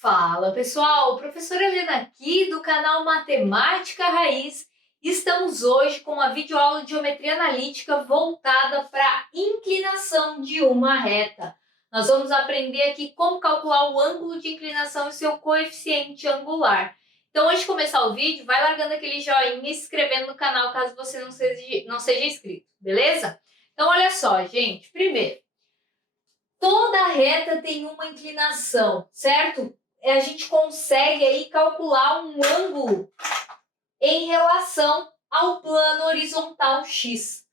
Fala pessoal, professora Helena aqui do canal Matemática Raiz. Estamos hoje com uma videoaula de geometria analítica voltada para a inclinação de uma reta. Nós vamos aprender aqui como calcular o ângulo de inclinação e seu coeficiente angular. Então, antes de começar o vídeo, vai largando aquele joinha e se inscrevendo no canal caso você não seja inscrito, beleza? Então, olha só, gente. Primeiro, toda reta tem uma inclinação, certo? A gente consegue aí calcular um ângulo em relação ao plano horizontal X.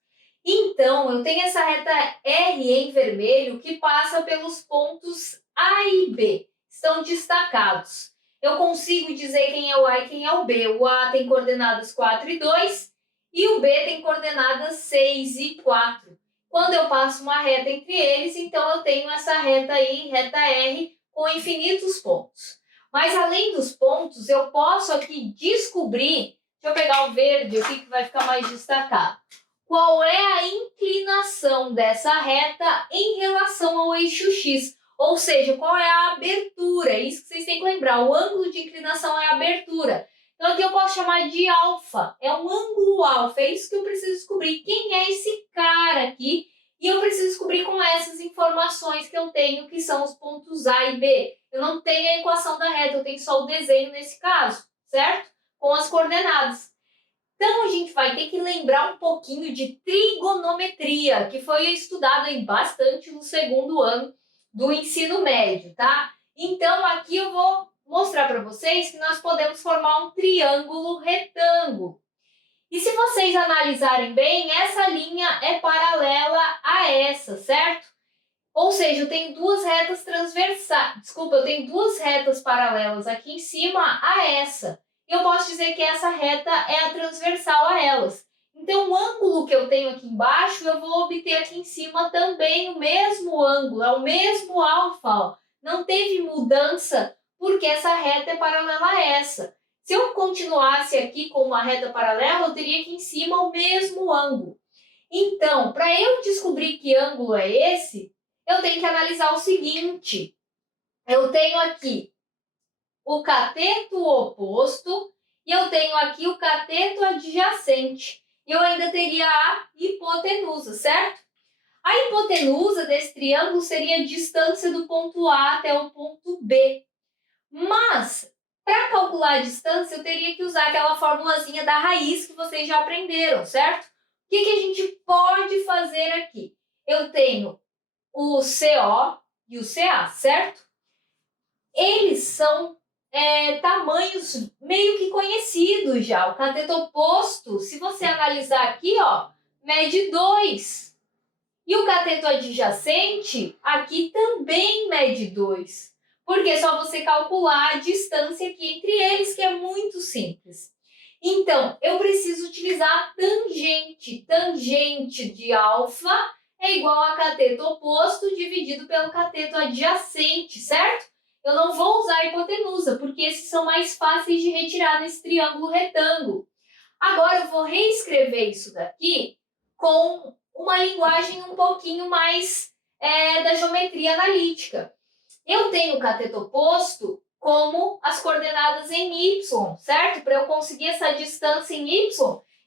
Então, eu tenho essa reta R em vermelho que passa pelos pontos A e B, estão destacados. Eu consigo dizer quem é o A e quem é o B. O A tem coordenadas 4 e 2 e o B tem coordenadas 6 e 4. Quando eu passo uma reta entre eles, então eu tenho essa reta aí, reta R, com infinitos pontos. Mas além dos pontos, eu posso aqui descobrir, deixa eu pegar o verde aqui que vai ficar mais destacado, qual é a inclinação dessa reta em relação ao eixo X. Ou seja, qual é a abertura, é isso que vocês têm que lembrar, o ângulo de inclinação é a abertura. Então aqui eu posso chamar de alfa, é um ângulo alfa, é isso que eu preciso descobrir. Quem é esse cara aqui? E eu preciso descobrir com essas informações que eu tenho, que são os pontos A e B. Eu não tenho a equação da reta, eu tenho só o desenho nesse caso, certo? Com as coordenadas. Então, a gente vai ter que lembrar um pouquinho de trigonometria, que foi estudado aí bastante no segundo ano do ensino médio, tá? Então, aqui eu vou mostrar para vocês que nós podemos formar um triângulo retângulo. E se vocês analisarem bem, essa linha é paralela a essa, certo? Ou seja, eu tenho duas retas transversais, eu tenho duas retas paralelas aqui em cima a essa. Eu posso dizer que essa reta é a transversal a elas. Então, o ângulo que eu tenho aqui embaixo, eu vou obter aqui em cima também o mesmo ângulo, é o mesmo alfa, ó. Não teve mudança porque essa reta é paralela a essa. Se eu continuasse aqui com uma reta paralela, eu teria aqui em cima o mesmo ângulo. Então, para eu descobrir que ângulo é esse, eu tenho que analisar o seguinte. Eu tenho aqui o cateto oposto e eu tenho aqui o cateto adjacente. Eu ainda teria a hipotenusa, certo? A hipotenusa desse triângulo seria a distância do ponto A até o ponto B. Mas, para calcular a distância, eu teria que usar aquela formulazinha da raiz que vocês já aprenderam, certo? O que a gente pode fazer aqui? Eu tenho o CO e o CA, certo? Eles são tamanhos meio que conhecidos já. O cateto oposto, se você analisar aqui, ó, mede 2. E o cateto adjacente, aqui também mede 2. Porque é só você calcular a distância aqui entre eles, que é muito simples. Então, eu preciso utilizar a tangente. Tangente de alfa é igual a cateto oposto dividido pelo cateto adjacente, certo? Eu não vou usar a hipotenusa, porque esses são mais fáceis de retirar nesse triângulo retângulo. Agora, eu vou reescrever isso daqui com uma linguagem um pouquinho mais da geometria analítica. Eu tenho o cateto oposto como as coordenadas em y, certo? Para eu conseguir essa distância em y,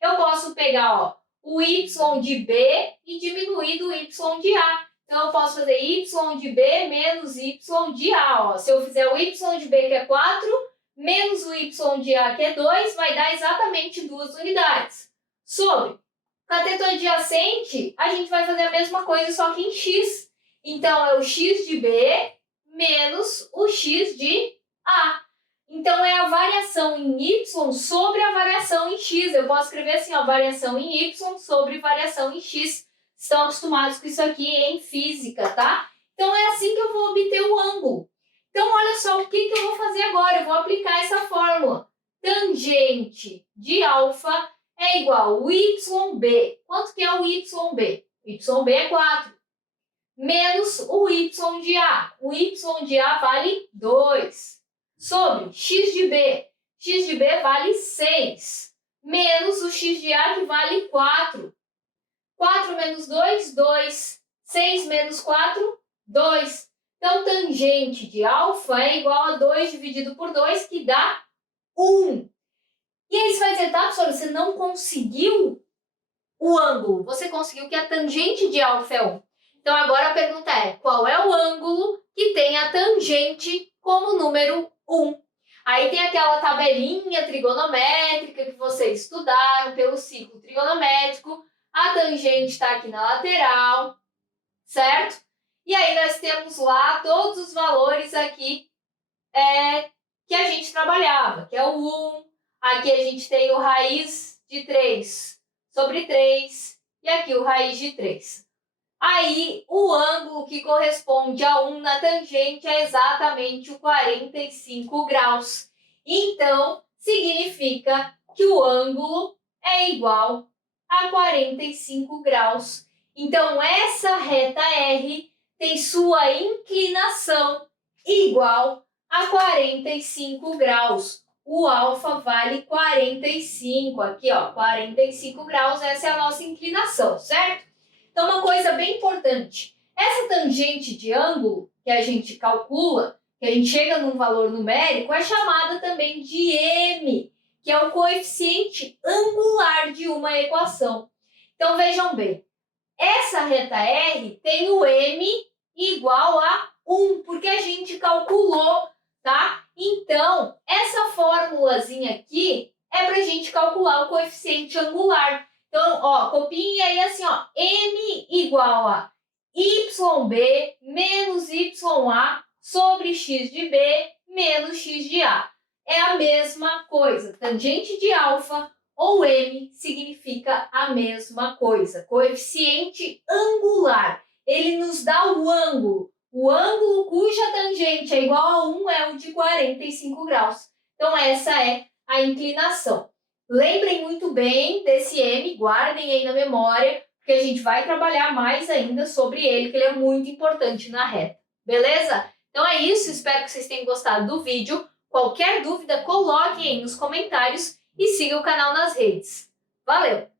eu posso pegar, ó, o y de B e diminuir do y de A. Então, eu posso fazer y de B menos y de A. Ó. Se eu fizer o y de B, que é 4, menos o y de A, que é 2, vai dar exatamente 2 unidades. Sobre cateto adjacente, a gente vai fazer a mesma coisa, só que em x. Então, é o x de B menos o x de A. Então, é a variação em y sobre a variação em x. Eu posso escrever assim, ó, variação em y sobre variação em x. Estão acostumados com isso aqui em física, tá? Então, é assim que eu vou obter o ângulo. Então, olha só o que eu vou fazer agora. Eu vou aplicar essa fórmula. Tangente de alfa é igual ao YB. Quanto que é o YB? YB é 4. Menos o Y de A. O Y de A vale 2. Sobre x de B. X de B vale 6. Menos o x de A, que vale 4. 4 menos 2, 2. 6 menos 4, 2. Então, tangente de alfa é igual a 2 dividido por 2, que dá 1. E aí você vai dizer, tá, professora, você não conseguiu o ângulo. Você conseguiu que a tangente de alfa é 1. Então, agora a pergunta é, qual é o ângulo que tem a tangente como número 1? Aí tem aquela tabelinha trigonométrica que vocês estudaram pelo ciclo trigonométrico. A tangente está aqui na lateral, certo? E aí nós temos lá todos os valores aqui que a gente trabalhava, que é o 1. Aqui a gente tem o raiz de 3 sobre 3 e aqui o raiz de 3. Aí, o ângulo que corresponde a 1 na tangente é exatamente o 45 graus. Então, significa que o ângulo é igual a 45 graus. Então, essa reta R tem sua inclinação igual a 45 graus. O alfa vale 45, aqui ó, 45 graus, essa é a nossa inclinação, certo? Então, uma coisa bem importante, essa tangente de ângulo que a gente calcula, que a gente chega num valor numérico, é chamada também de m, que é o coeficiente angular de uma equação. Então, vejam bem, essa reta R tem o m igual a 1, porque a gente calculou, tá? Então, essa formulazinha aqui é para a gente calcular o coeficiente angular. Então, ó, copiem aí assim, ó, m igual a yb menos ya sobre x de b menos x de a. É a mesma coisa. Tangente de alfa ou m significa a mesma coisa. Coeficiente angular. Ele nos dá o ângulo. O ângulo cuja tangente é igual a 1 é o de 45 graus. Então, essa é a inclinação. Lembrem muito bem desse M, guardem aí na memória, porque a gente vai trabalhar mais ainda sobre ele, que ele é muito importante na reta. Beleza? Então é isso, espero que vocês tenham gostado do vídeo. Qualquer dúvida, coloquem aí nos comentários e siga o canal nas redes. Valeu!